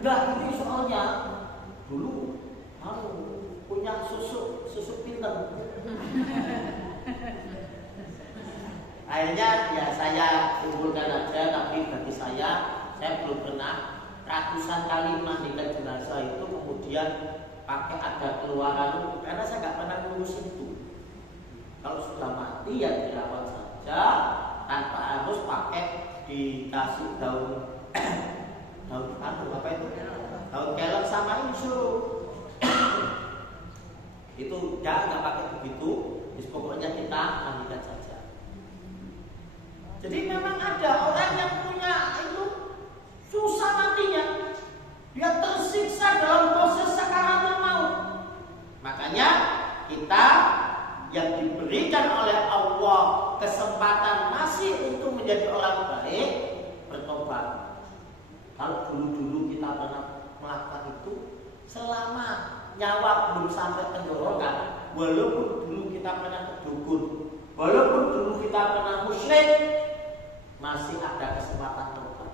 Enggak, ini soalnya dulu punya susu pinter. Akhirnya ya saya kumpulkan aja, tapi bagi saya belum pernah ratusan kali memandikan jenazah itu kemudian pakai ada keluaran, karena saya nggak pernah ngurus itu. Kalau sudah mati ya dirawat saja tanpa harus pakai dikasih daun apa itu, daun kelek sama insu. Itu nggak pakai begitu. Pokoknya kita mandikan saja. Jadi memang ada orang yang punya itu susah matinya, dia tersiksa dalam proses sakaratul maut. Makanya kita yang diberikan oleh Allah kesempatan masih untuk menjadi orang baik, bertobat. Kalau dulu kita pernah melakukan itu, selama nyawa belum sampai tenggorokan, walaupun dulu kita pernah kedukun, walaupun dulu kita pernah musyrik, masih ada kesempatan tobat.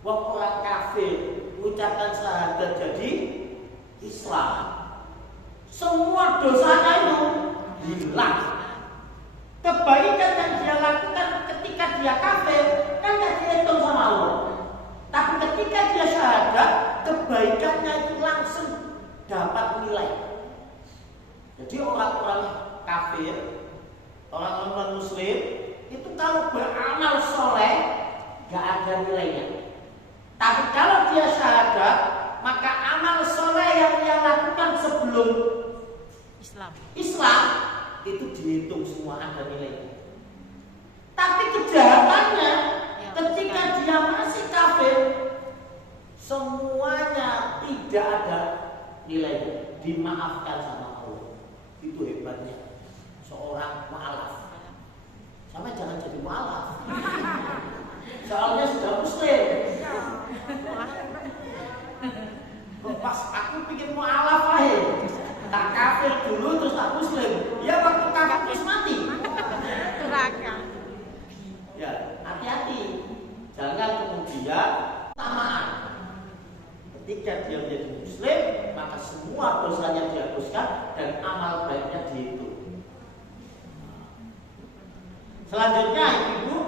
Wong orang kafir mengucapkan syahadat jadi Islam, semua dosanya itu hilang. Kebaikan yang dia lakukan ketika dia kafir kan gak dihitung sama Allah. Tapi ketika dia syahadat, kebaikannya itu langsung dapat nilai. Jadi orang-orang kafir, orang non-muslim itu kalau beramal soleh gak ada nilainya. Tapi kalau dia syahadat, maka amal soleh yang dia lakukan sebelum Islam itu dihitung semua ada nilainya. Tapi kejahatannya ketika dia masih kafir, semuanya tidak ada nilainya, dimaafkan sama Allah. Itu hebatnya seorang mu'alaf. Sama jangan jadi mu'alaf, soalnya sudah muslim. Pas aku pikir mu'alaf lahir, tak kafir dulu terus tak muslim. Ya waktu kafir terus mati. Neraka. Ya hati-hati, jangan kemudian tamaan. Ketika dia menjadi muslim, maka semua dosanya dihapuskan dan amal baiknya dihitung. Selanjutnya Ibu,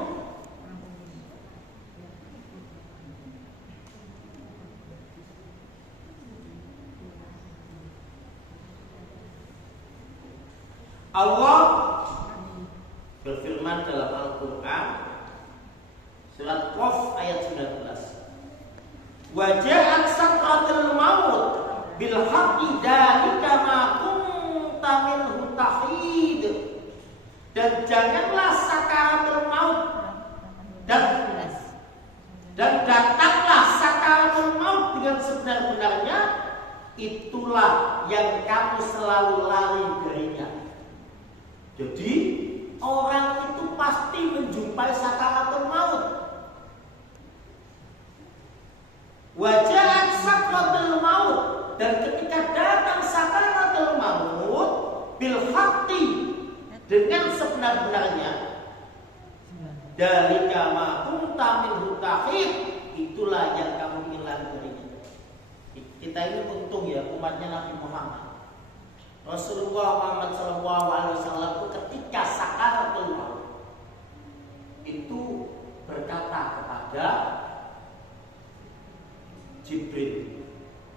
Allah berfirman dalam Al-Quran surat Qaf ayat 19, wa ja'at sakratul maut bil haqqi dzalika ma kunta minhu tahid. Dan janganlah sakaratul maut dan datanglah sakaratul maut dengan sebenar-benarnya, itulah yang kamu selalu lari darinya. Jadi orang itu pasti menjumpai sakaratul maut. Wajahat sakratul maut, dan ketika datang sakaratul maut bil haqqi, dengan sebenar-benarnya, dari kama kunta minhu tahid, itulah yang kamu ingin lari darinya. Kita ini untung ya umatnya Nabi Muhammad. Rasulullah Muhammad SAW ketika sakaratul maut itu berkata kepada Jibril,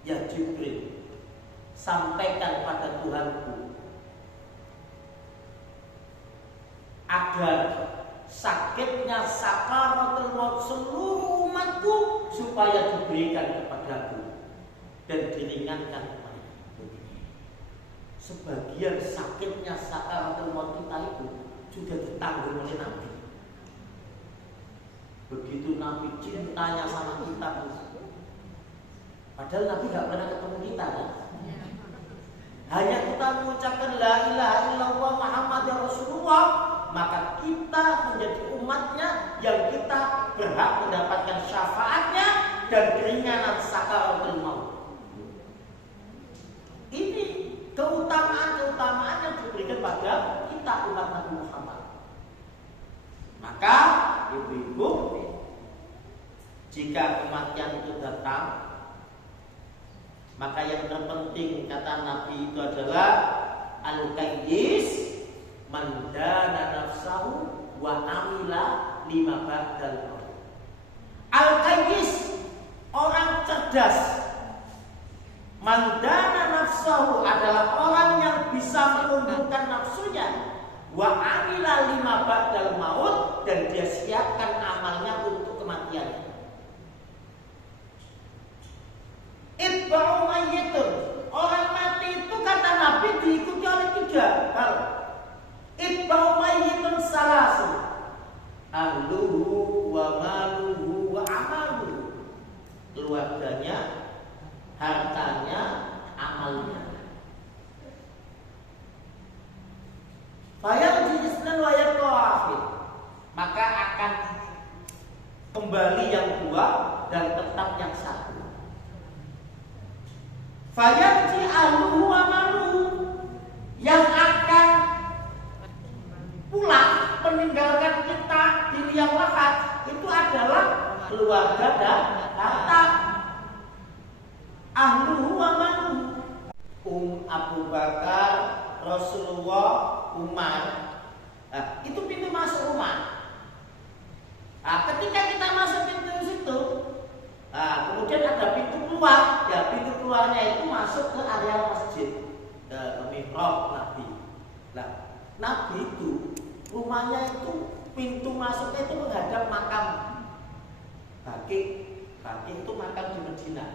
ya Jibril, sampaikan pada Tuhanku agar sakitnya sakaratul maut seluruh umatku supaya diberikan kepadaku dan diringankan kepadaku. Sebagian sakitnya sakaratul maut kita itu sudah ditanggung oleh Nabi. Begitu Nabi cintanya sama kita, padahal Nabi gak pernah ketemu kita kan? Hanya kita mengucapkan la ilaha illallah Muhammadur Rasulullah, maka kita menjadi umatnya yang kita berhak mendapatkan syafaatnya dan keringanan sakaratul maut. Ini keutamaan-keutamaan yang diberikan pada kita umat Nabi Muhammad. Maka ibu-ibu, jika kematian itu datang, maka yang terpenting kata Nabi itu adalah al-qayyis man dana nafsahu wa amila lima ba'dal maut. Al-qayyis, orang cerdas. Man dana nafsahu adalah orang yang bisa menundukkan nafsunya, wa amila lima ba'dal maut, dan dia siapkan amalnya untuk kematiannya. Itba'u mayyitun, orang mati itu kata Nabi diikuti oleh 3 hal. Itba'u mayyitun salasu, ahluhu wa maluhu wa amaluhu, keluarganya, hartanya, amalnya. Fayarji isnan wa yaqa'afid, maka akan kembali yang 2 dan tetap yang 1. Fayarji ahluhu wa maluhu, yang akan pulang meninggalkan kita di liang lahat itu adalah keluarga dan harta. Ahluhu wa maluhu, Abu Bakar, Rasulullah, Umar. Nah, itu pintu masuk rumah. Nah, ketika kita masuk pintu situ, nah, kemudian ada pintu keluar. Ya, pintu keluarnya itu masuk ke area masjid, ke mihrab Nabi. Nah, Nabi itu rumahnya itu pintu masuknya itu menghadap makam Baqi. Baqi itu makam di Madinah.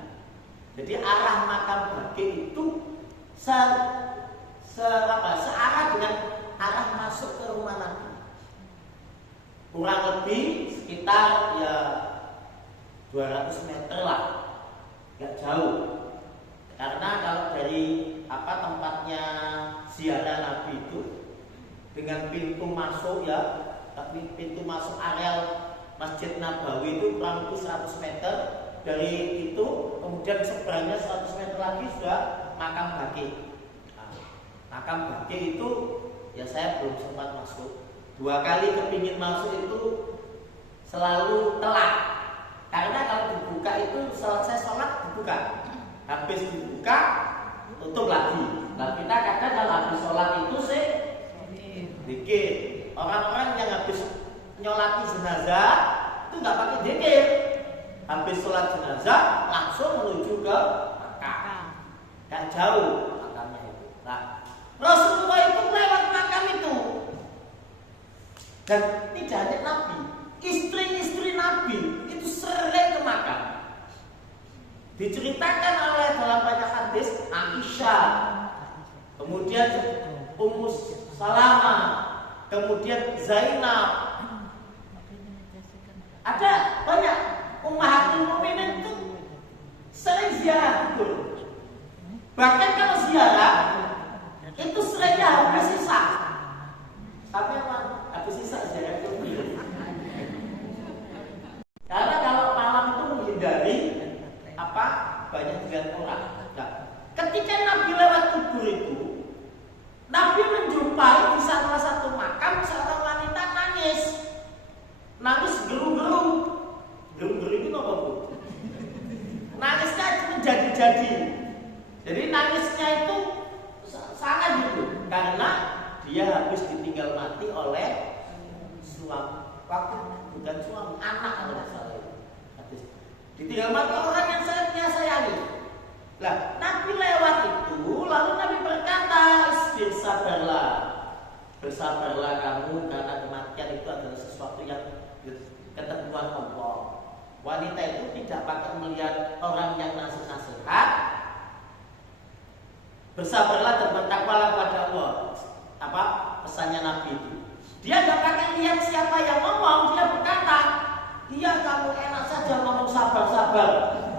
Jadi arah makam Baqi itu searah dengan arah masuk ke rumah Nabi. Kurang lebih sekitar ya 200 meter lah, nggak jauh. Karena kalau dari tempatnya ziarah Nabi itu dengan pintu masuk ya, tapi pintu masuk areal Masjid Nabawi itu kurang lebih 100 meter. Dari itu kemudian seberangnya 100 meter lagi sudah makam Baqi. Nah, makam Baqi itu ya saya belum sempat masuk. 2 kali kepingin masuk itu selalu telat. Karena kalau dibuka itu selesai sholat dibuka, habis dibuka tutup lagi. Nah, kita kadang kalau habis sholat itu dikit. Orang-orang yang habis nyolati jenazah itu nggak pakai dikit. Habis sholat jenazah langsung menuju ke makam. Gak jauh makamnya itu. Nah, Rasulullah itu lewat makam itu. Dan tidak hanya Nabi, istri-istri Nabi itu sering ke makam. Diceritakan oleh dalam banyak hadis Aisyah, kemudian Ummu Salamah, kemudian Zainab. Ada banyak ummahatul mukminin itu sering ziarah betul. Bahkan kalau ziarah itu seringnya habis sisa. Tapi apa? Habis sisa ziarah itu. Karena kalau malam itu menghindari banyak dilihat orang. Nah, ketika Nabi lewat kubur itu, Nabi menjumpai di salah satu makam seorang wanita nangis. Nangis geru-geru. Geru-geru itu apa, Bu? Nangisnya itu menjadi-jadi. Jadi nangisnya itu sangat gitu, karena dia habis ditinggal mati oleh suami. Waktu bukan suami, anak kalau tidak salah itu. Habis ditinggal mati orang yang dia sayangi. Lah, Nabi lewat itu, lalu Nabi berkata, "Isbir, sabarlah. Bersabarlah kamu, karena kematian itu adalah sesuatu yang ketentuan Allah." Wanita itu tidak pakai melihat orang yang nasihat. Bersabarlah dan bertakwalah kepada Allah. Apa pesannya Nabi itu? Dia nggak pakai lihat siapa yang ngomong, dia berkata, "Iya, kamu enak saja ngomong sabar-sabar.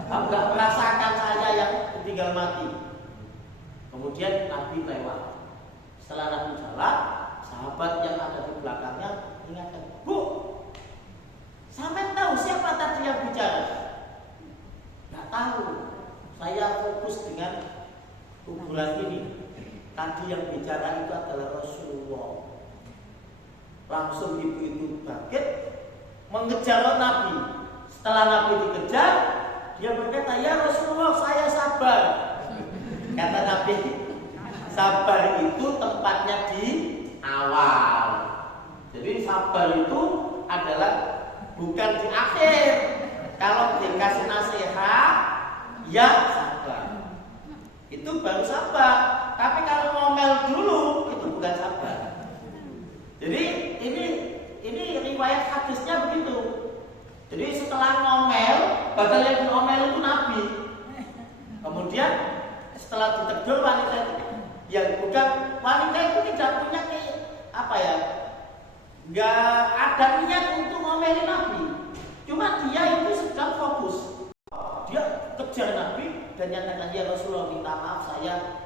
Kamu nggak merasakan saya yang tinggal mati." Kemudian Nabi lewat. Setelah Nabi jalan, sahabat yang ada di belakangnya ingatkan, "Bu, sampai tahu siapa tadi yang bicara?" "Nggak tahu. Saya fokus dengan kuburan ini. Tadi yang bicara itu adalah Rasulullah." Langsung ibu itu bangkit mengejar Nabi. Setelah Nabi dikejar, Sabar itu tempatnya di awal. Jadi sabar itu adalah bukan di akhir. Kalau dikasih nasihat, ya sabar. Itu baru sabar. Tapi kalau ngomel dulu, itu bukan sabar. Jadi ini riwayat hadisnya begitu. Jadi setelah ngomel, padahal yang diomel itu Nabi. Kemudian setelah ditegur wanita itu, yang bukan wanita itu tidak punya nggak ada niat untuk ngomelin Nabi. Cuma dia itu sedang fokus. Dia kejar Nabi dan nyatakan, ya Rasulullah minta maaf saya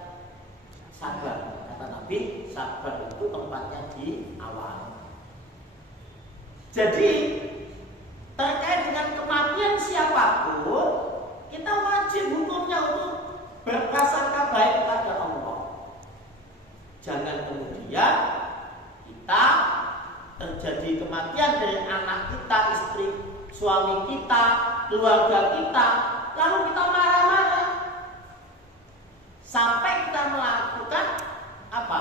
sabar. Kata Nabi, sabar itu tempatnya di awal. Jadi terkait dengan kematian siapapun, kita wajib hukumnya untuk berprasangka baik kepada Allah. Jangan kemudian kita terjadi kematian dari anak kita, istri, suami kita, keluarga kita, lalu kita marah-marah sampai kita melakukan apa?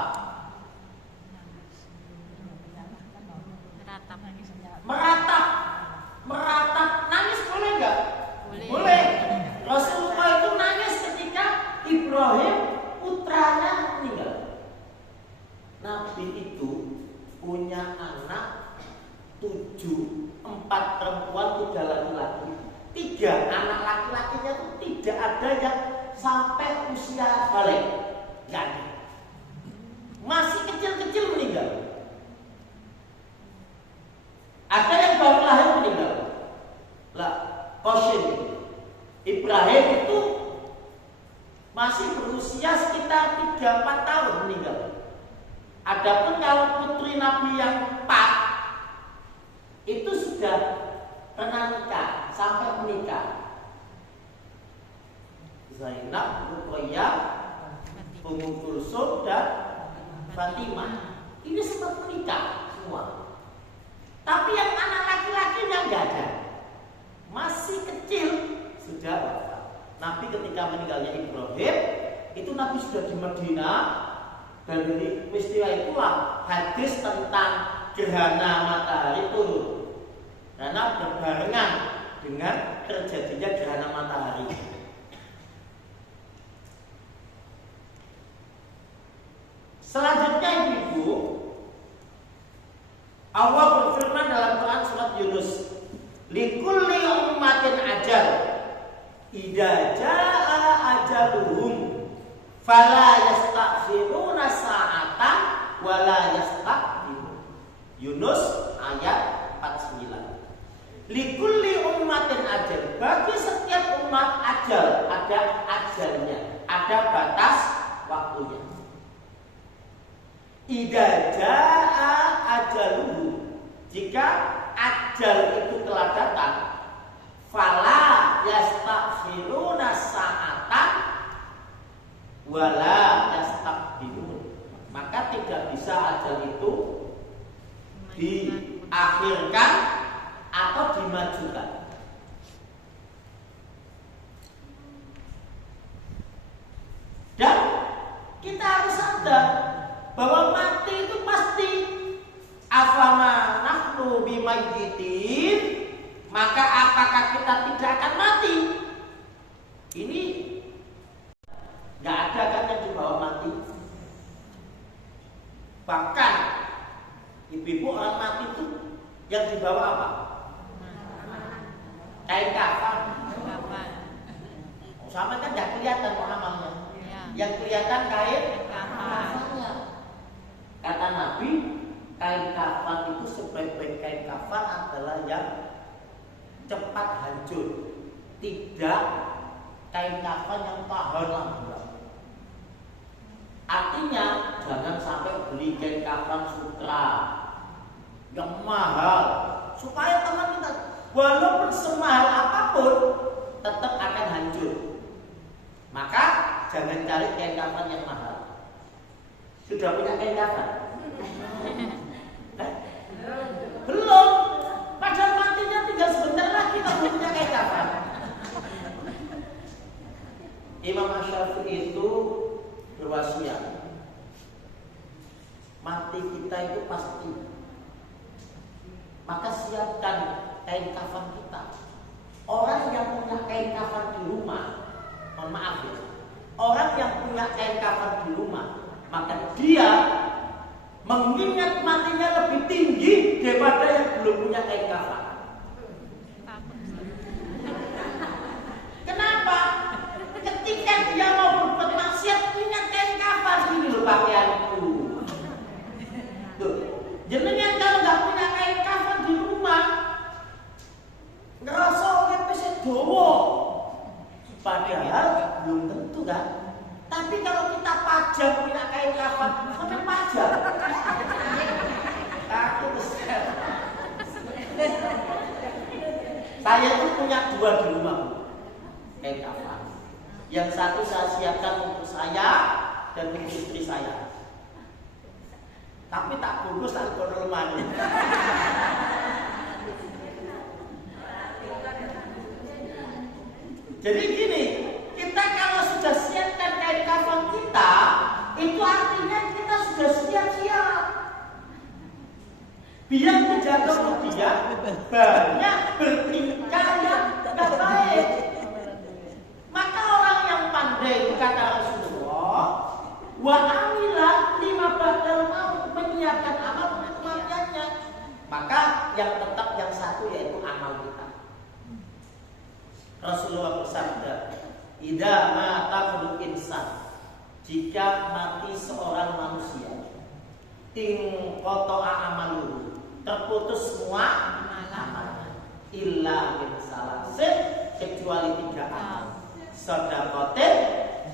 Meratap, nangis boleh nggak? Boleh. Rasulullah itu nangis ketika Ibrahim putranya meninggal. Nabi itu punya anak 7, 4 perempuan, 3 laki-laki. 3 anak laki-lakinya itu tidak ada yang sampai usia balik, nggak ada. Masih kecil-kecil meninggal. Ada yang baru lahir meninggal. Lah, Qasim Ibrahim itu masih berusia sekitar 3-4 tahun meninggal. Adapun kalau putri Nabi yang 4 itu sudah pernah nikah sampai menikah. Zainab, Ruqayyah, Ummu Kulsum dan Fatimah. Ini sempat menikah semua. Tapi yang anak laki-lakinya enggak ada. Masih kecil sudah wafat. Nabi ketika meninggalnya Ibrahim, itu Nabi sudah di Madinah. Dan dari peristiwa itulah hadis tentang gerhana matahari turun. Karena berbarengan dengan terjadinya gerhana matahari. Selanjutnya Ibu, Allah berfirman dalam Quran surat Yunus, likulli ummatin ajal, idza jaa ajaluhum fala yastakhiruna sa'atan wala yastaqdimun. Yunus ayat 49. Likulli ummatin ajal, bagi setiap umat ajal, ada ajalnya, ada batas waktunya. Idza jaa ajaluhum, jika ajal itu telah datang, fala yastakhiruna sa'atan wala yastaqdimun, maka tidak bisa ajal itu diakhirkan atau dimajukan. Dan kita harus sadar bahwa mati itu pasti. Afama nahnu bimayyitin, maka apakah kita tidak akan mati? Ini nggak ada kan yang dibawa mati. Bahkan ibu-ibu orang mati itu yang dibawa apa? Kain kafan. Sama kan nggak kelihatan amalnya. Yang kelihatan kain kafannya. Kata Nabi, kain kafan itu sebaik-baik kain kafan adalah yang cepat hancur, tidak kain kafan yang tahan lama. Artinya jangan sampai beli kain kafan sutra yang mahal, supaya teman kita walaupun semahal apapun tetap akan hancur. Maka jangan cari kain kafan yang mahal. Sudah punya kain kafan? Belum. Padahal matinya tinggal sebentar lagi, kita belum punya kain kafan. Imam Asy-Syafi'i itu berwasiat, kafan kita. Orang yang punya kain kafan di rumah, mohon maaf ya, orang yang punya kain kafan di rumah, maka dia mengingat matinya lebih tinggi daripada yang belum punya kain kafan. Kenapa? Ketika dia mau berbuat maksiat punya kain kafan, ini loh pakaianku. Tuh, jenengan kalau nggak punya kain kafan di rumah, ngerasa oleh pesek dowo. Padahal belum tentu kan. Tapi kalau kita pajang punya kain kafan, sampai pajang. Aku besar. Saya tuh punya 2 di rumah, kain kafan. Yang satu saya siapkan untuk saya dan untuk istri saya. Tapi tak bungkus, tak kodol mani. Jadi gini, kita kalau sudah siapkan kain kafan kita, itu artinya kita sudah siap-siap. Biar menjaga dia banyak bertingkah yang tidak baik. Maka orang yang pandai, kata Rasulullah, wa amilah lima badal mau menyiapkan amal untuk kematiannya. Maka yang tetap yang satu yaitu amal kita. Rasulullah bersabda, idza mata kullu insan, jika mati seorang manusia, in qata'a amaluhu, terputus semua amalnya, illa min salasin, kecuali 3 amal. Sedaqatin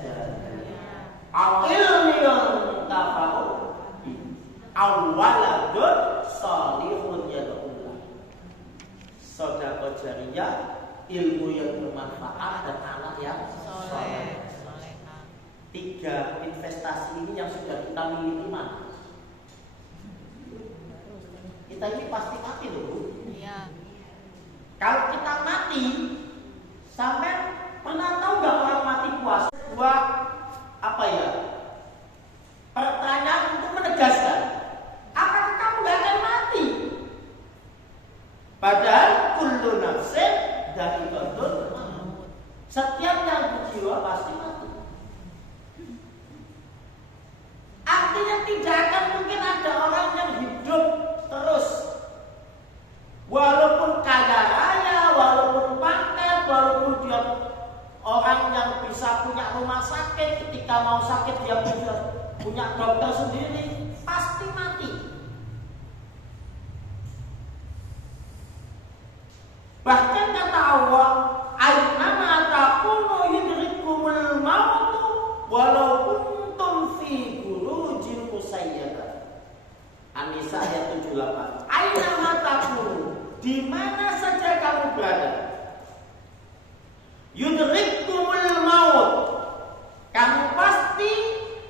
jariyah, ilmun tafa'u bi, waladun salihun yad'ulah. Sedaqah jariyah, ilmu yang bermanfaat, dan anak yang soleh. 3 investasi ini yang sudah kita miliki mana? Kita ini pasti mati loh, Bu. Iya. Kalau kita mati, sampai pernah tahu nggak orang mati puasa? Buat apa ya? Pertanyaan untuk menegaskan, apakah kamu nggak akan mati? Padahal kullu nafsin dha'iqatul maut. Setiap yang berjiwa pasti mati. Artinya tidak akan mungkin ada orang yang hidup terus, walaupun kaya raya, walaupun pangkat, walaupun dia orang yang bisa punya rumah sakit, ketika mau sakit dia punya dokter sendiri, pasti mati. Bahkan kata Allah, "Ainama takunu yudrikumul maut walau kuntum fi burujin musayyadah." An-Nisa ayat 78. Ainama takunu, di mana saja kamu berada, yudrikumul maut, kamu pasti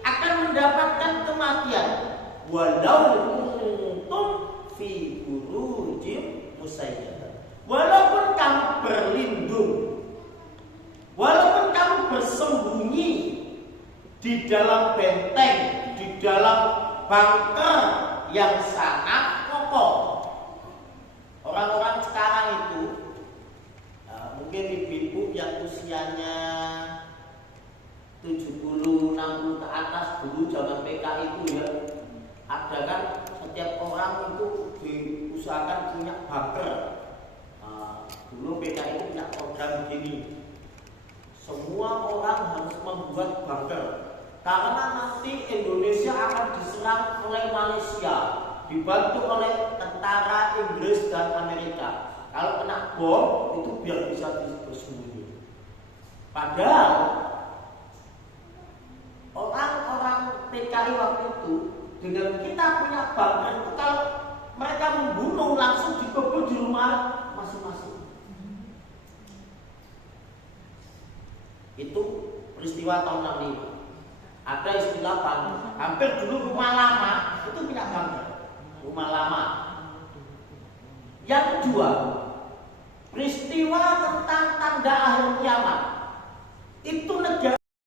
akan mendapatkan kematian, walau kuntum fi burujin musayyadah. Walaupun kamu berlindung, walaupun kamu bersembunyi di dalam benteng, di dalam bunker yang sangat kokoh. Orang-orang sekarang itu, mungkin ibu-ibu yang usianya 70-60 ke atas, dulu zaman PKI itu ya, ada kan setiap orang itu diusahakan punya bunker. Dulu PKI itu punya program begini, semua orang harus membuat bunker, karena nanti Indonesia akan diserang oleh Malaysia, dibantu oleh tentara Inggris dan Amerika. Kalau kena bom itu biar bisa bersembunyi. Padahal orang-orang PKI waktu itu, dengan kita punya bunker itu, kalau mereka membunuh langsung dikubur di rumah masing-masing. Itu peristiwa tahun 65. Ada istilah bunker. Hampir dulu rumah lama itu punya bunker. Rumah lama. Yang kedua, peristiwa tentang tanda akhir kiamat.